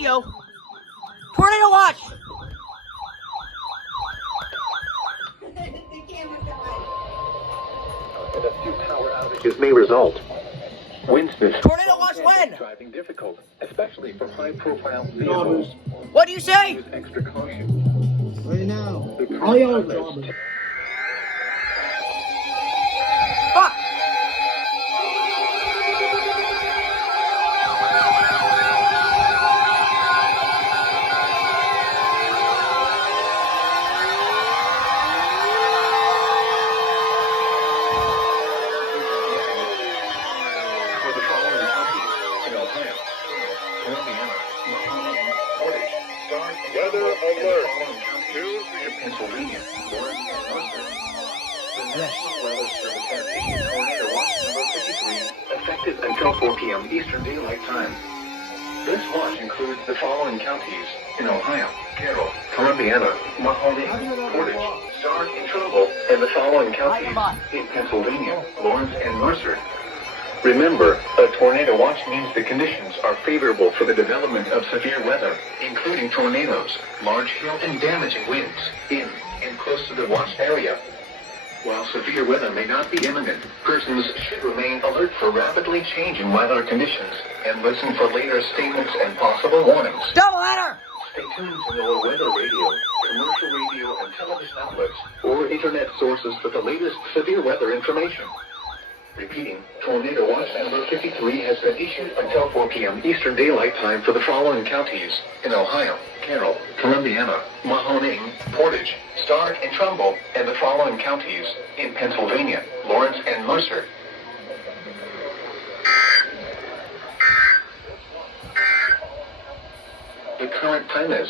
Yo, tornado watch. And a few power outages may result. Winds this Tornado watch when? driving difficult, especially for high-profile vehicles. What do you say? Use extra caution. Right now. The All y'all current are Fuck. For the following counties in Ohio, Indiana, Portage, Stark, Weather alert. Counties in Pennsylvania, Lawrence, and Worcester. The National Weather Service has issued tornado watch number 53, effective until 4 p.m. Eastern Daylight Time. This watch includes the following counties in Ohio: Carroll, Columbiana, Mahoney, Portage, Stark, and Trumbull, and the following counties in Pennsylvania, Lawrence, and Mercer. Remember, a tornado watch means the conditions are favorable for the development of severe weather, including tornadoes, large hail, and damaging winds in and close to the watched area. While severe weather may not be imminent, persons should remain alert for rapidly changing weather conditions and listen for later statements and possible warnings. Double header. Stay tuned to our weather radio, commercial radio and television outlets, or internet sources for the latest severe weather information. Repeating, Tornado Watch number 53 has been issued until 4 p.m. Eastern Daylight Time for the following counties in Ohio: Carroll, Columbiana, Mahoning, Portage, Stark, and Trumbull, and the following counties in Pennsylvania, Lawrence, and Mercer. The current time is